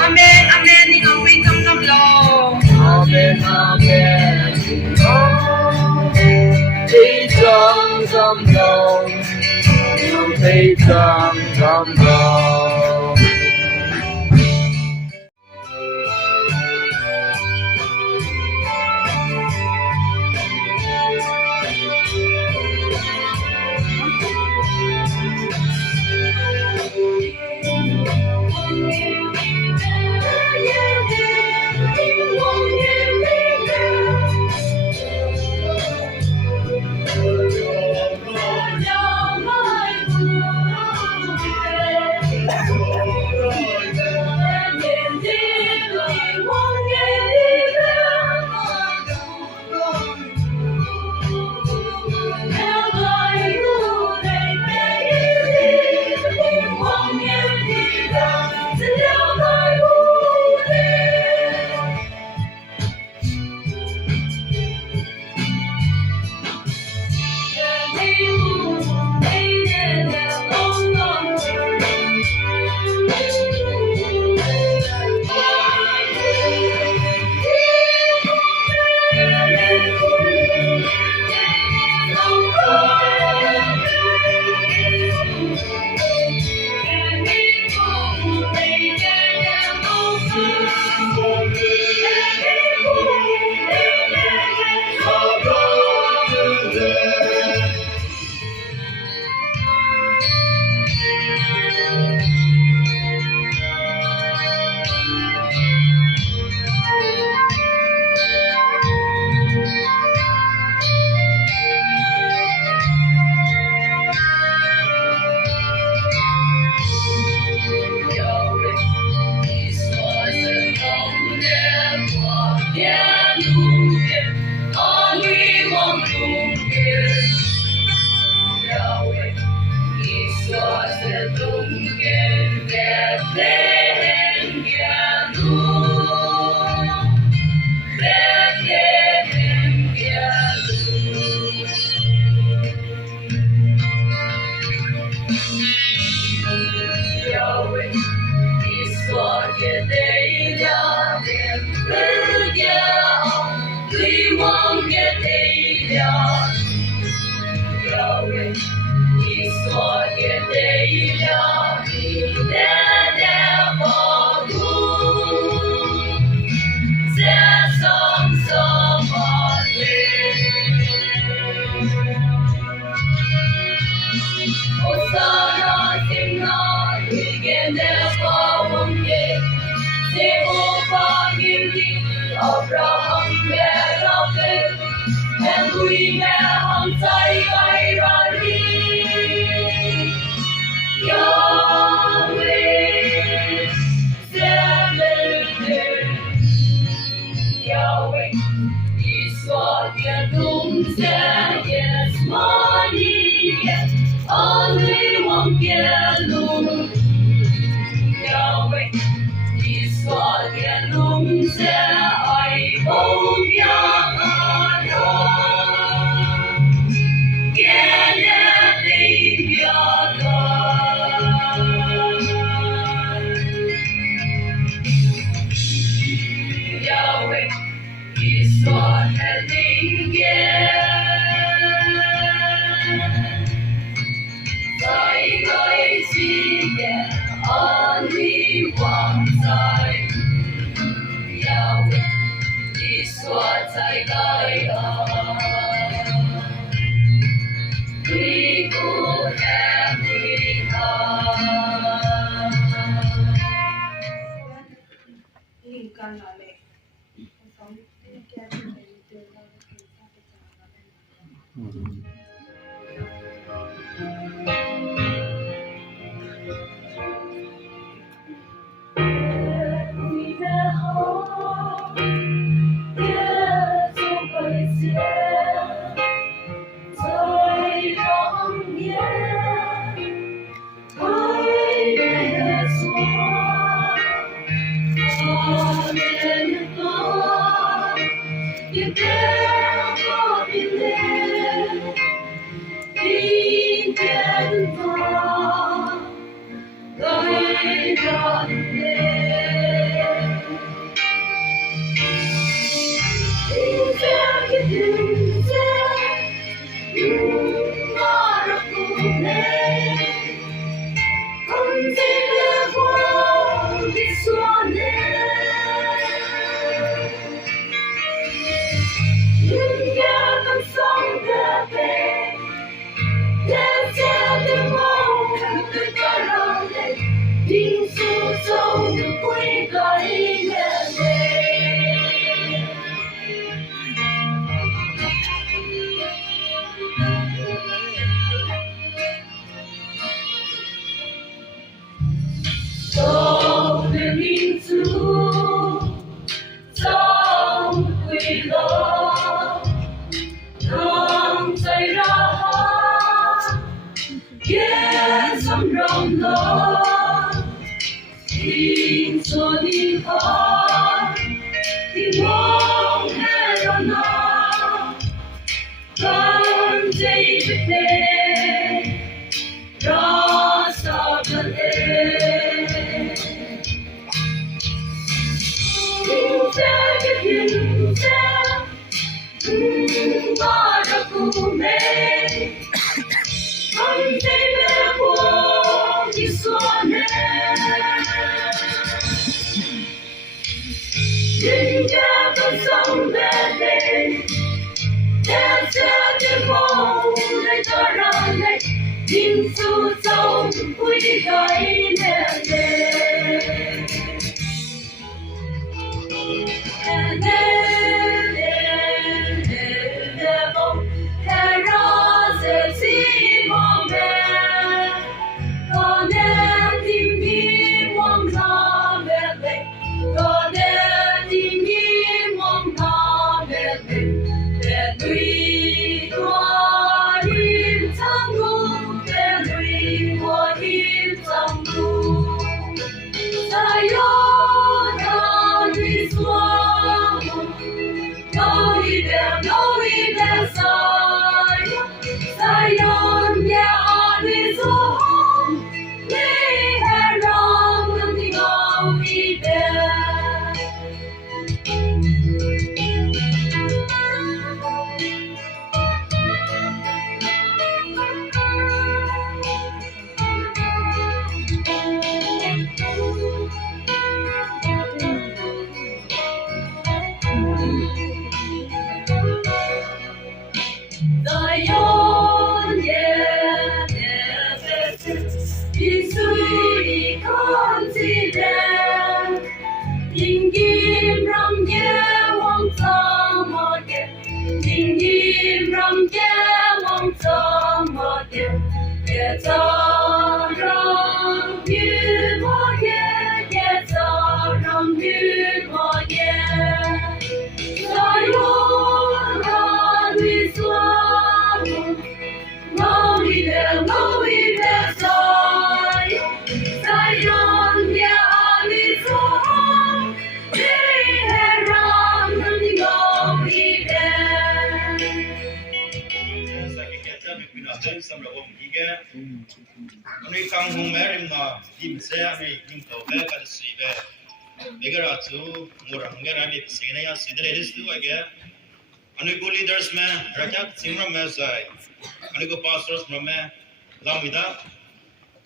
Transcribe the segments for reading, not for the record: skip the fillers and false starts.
Amen, amen, ni ngọc vi trong năm lò. Amen, amen. Đi trong lòng, đi trong lòng. 天上荣落，听说你好，听我海浪闹，跟着一杯，让手的泪，听着个听着，把这苦美。跟这个我的所念，人家都送的泪，天下的梦来的人类，民族总会改变的。Anh càng hùng mẹ em ngờ tìm xe anh tìm tàu bé cái suy bé bây giờ chú mua hàng cái này bị xí này xí đấy đấy chú vậy kìa anh có leaders mẹ ra chắc xin ra mẹ sai anh có pastors mà mẹ làm gì đó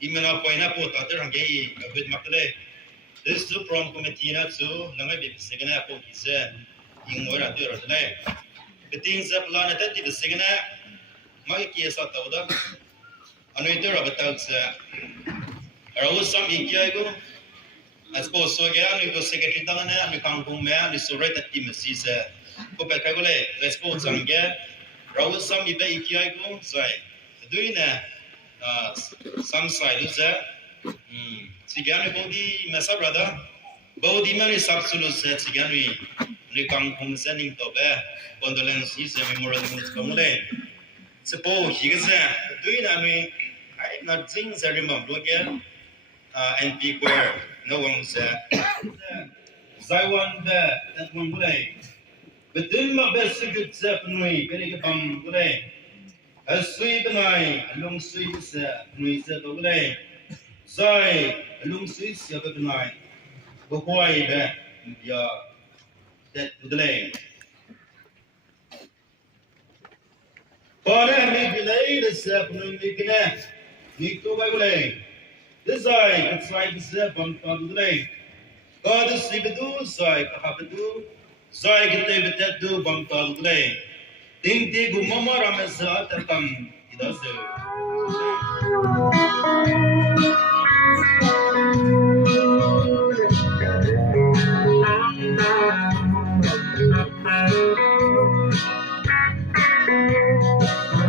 email nào quay nào post ở hàng cái việc mặc đấy this chú from committee na chú làm cái bị xí cái này post gì xe nhưng mỗi lần tôi rồi này cái tin sẽ plan này thì bị xí cái này mấy cái sao tàu đó anh ấy tôi là bắt đầu sẽ rồi xong ý kia cũng as suppose so cái anh ấy có secretary đó này anh ấy càng cùng mẹ anh ấy số rate team sĩ sẽ có phải cái này let's suppose rằng cái rồi xong ý cái ý kia cũng sai đôi nè some side lúc sẽ chỉ cái anh ấy body message brother body mà anh sắp sửa sẽ chỉ cái anh ấy càng cùng sẽ nín tổ bé condolence sẽ memorial cũng lên suppose he gets do you know me I'm not saying that remember again NP where no one said I want that one play but then my best good step nui very bum play a sweet night long sweet nui set play sorry long sweet set night but why that yeah that play Para mi bilay the sep no mi kine ni to ba bulay desai at sai the sep bam ta bulay God is sibedu sai ka habedu sai kite betet du bam ta bulay ting ti gumama ramasa tatam idase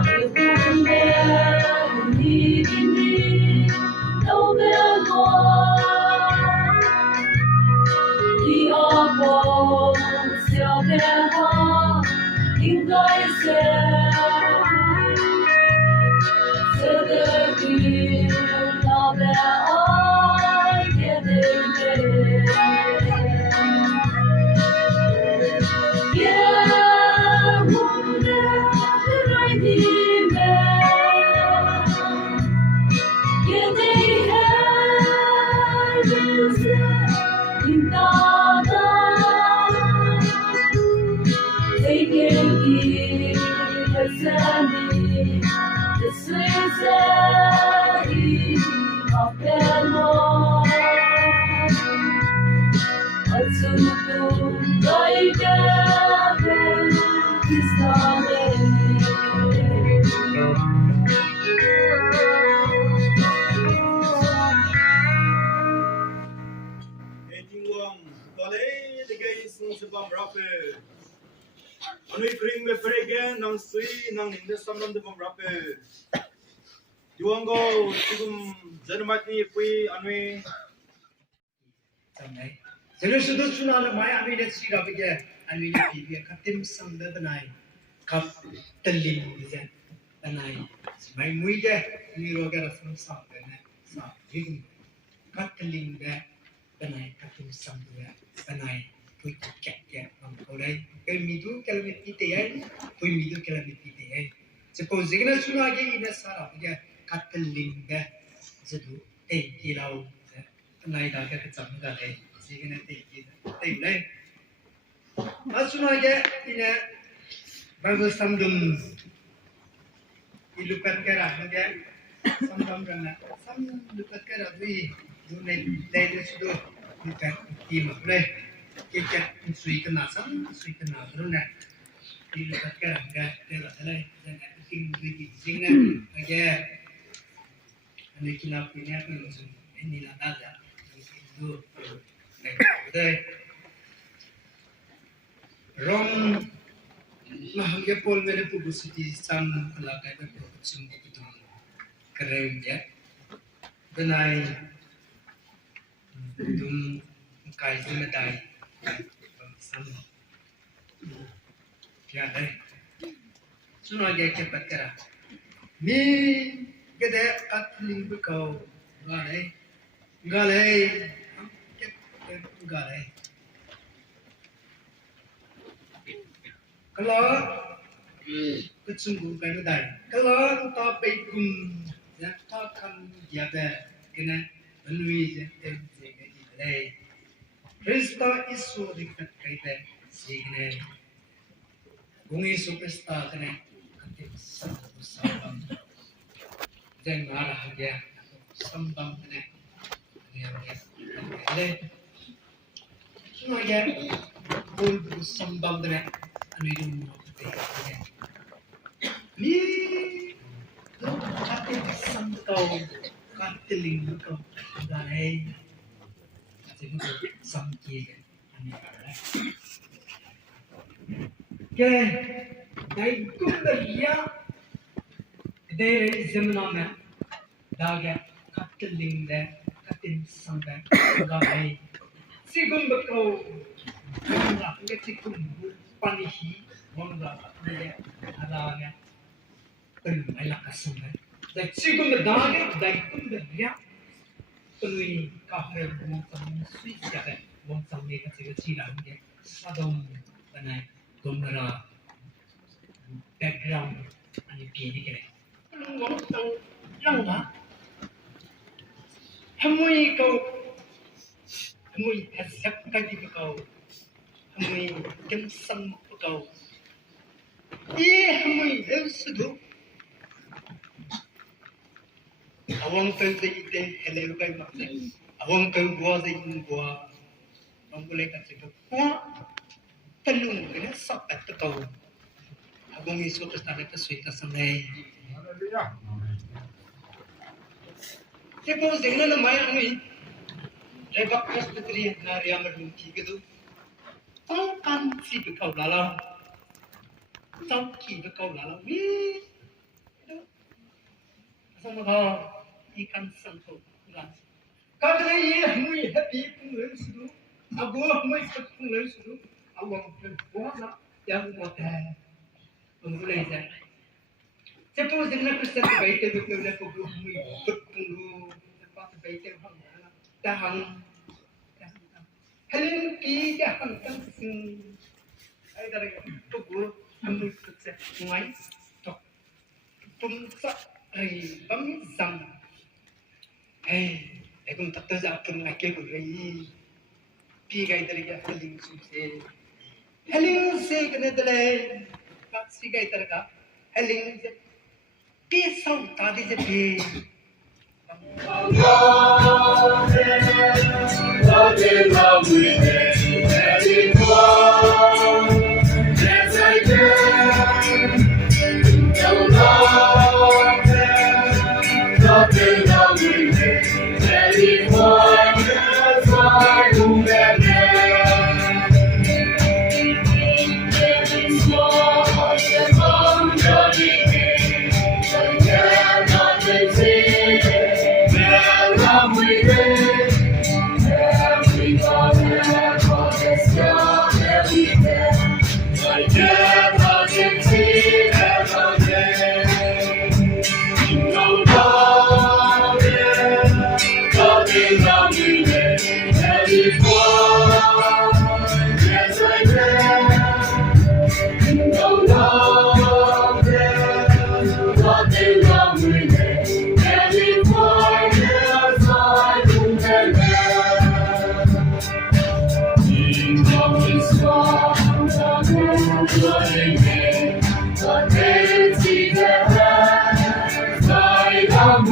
Hãy subscribe cho kênh Ghiền Mì Gõ để không bỏ lỡ rape. Anui bring me again nang sui nang ninde samlam de bom rape. Juanggo 지금 제르마티 뿌이 안위 samai jelo sudu sunana mai ami de siga bige ami de pibe katim samda banai kap telim je banai mai mui je ni ro ga sam sam de na sa jing kat telim de banai katim samda banai pui kek kek am ko dai ke mi du kelmi pite ai pui mi du kelmi pite ai suppose jigna sunage ina sara bige kat telim de jadu ei ki lau này đã cái chấm cả đấy, chỉ cái này tỷ lên, mà số này cái này bao giờ xăm đùm, ilupat cái ra cái xăm đùm cái này, xăm ilupat cái ra vì dù này đây là số đồ, ilupat kim ở đây, cái suy cái nào xăm, suy cái nào rồi này, ilupat cái ra cái là thế này, cái này kim duy cái này, cái này kia nào kia này cái này là đa dạng. Đây rong là cái pol về publicity sang là cái production của tụi keren ya bên này tụi cái gì mà đây sang kia đây số nói cái bắt cả mi cái đấy cắt link với cầu ga đây gale kalau kecunggu kan dai kalau ta pe kun ya ta kan dia da kena lui je tem je ke dai Krista isu dikat kai da si ne bungi superstar kena kate sambam dan marah dia sambam kena đây nói ra bôi sâm bông đây này anh ấy dùng ní lúc các cái sâm cầu các cái linh cầu là đây thì nó được sâm kia anh ấy bảo đấy ok đây cũng là gì á đây là dân nam nè đào ra các cái linh đây tin sang đây gọi sigun bakau là cái sigun pani hi mong là đây ada nha từng ai là cái sang đây đại sigun là đó cái đại cũng là nhá tôi cả hai mong sang suy ra đây mong sang này cái gì làm cái sa đông cái này cũng là background anh biết cái này mong sang lăng đó Hamui kau, hamui hasap kaji kau, hamui kemsam kau. Ye hamui sudu. Awang kau seite hello kau maksud. Awang kau gua seite gua. Awang boleh kasih gua. Telung kena sapat kau. Awang isu kesana kesuita sangai. Thế cô dính nó là máy ăn nghỉ lấy bắp cắt cái gì là riêng mình chỉ cái đó không cần gì bị cầu là lo xong chỉ bị cầu là lo mi xong rồi họ đi căn sân khấu là các cái gì người happy cũng lấy xuống à bố mới sắp cũng lấy xuống à bọn mình bố nó chẳng có thể không lấy ra thế cô dính nó cứ sẽ bị cái việc này của người bực cùng bây giờ họ đã hằng hình kỹ đã hằng tăng sinh ai đó là tôi vừa ăn được sẽ ngoài chọc tung sắc rồi bấm rằng hey để cùng tập tới giờ cùng lại kêu rồi pi cái đó là hình sinh cái này là các sĩ cái đó là hình pi sau ta đi pi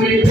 We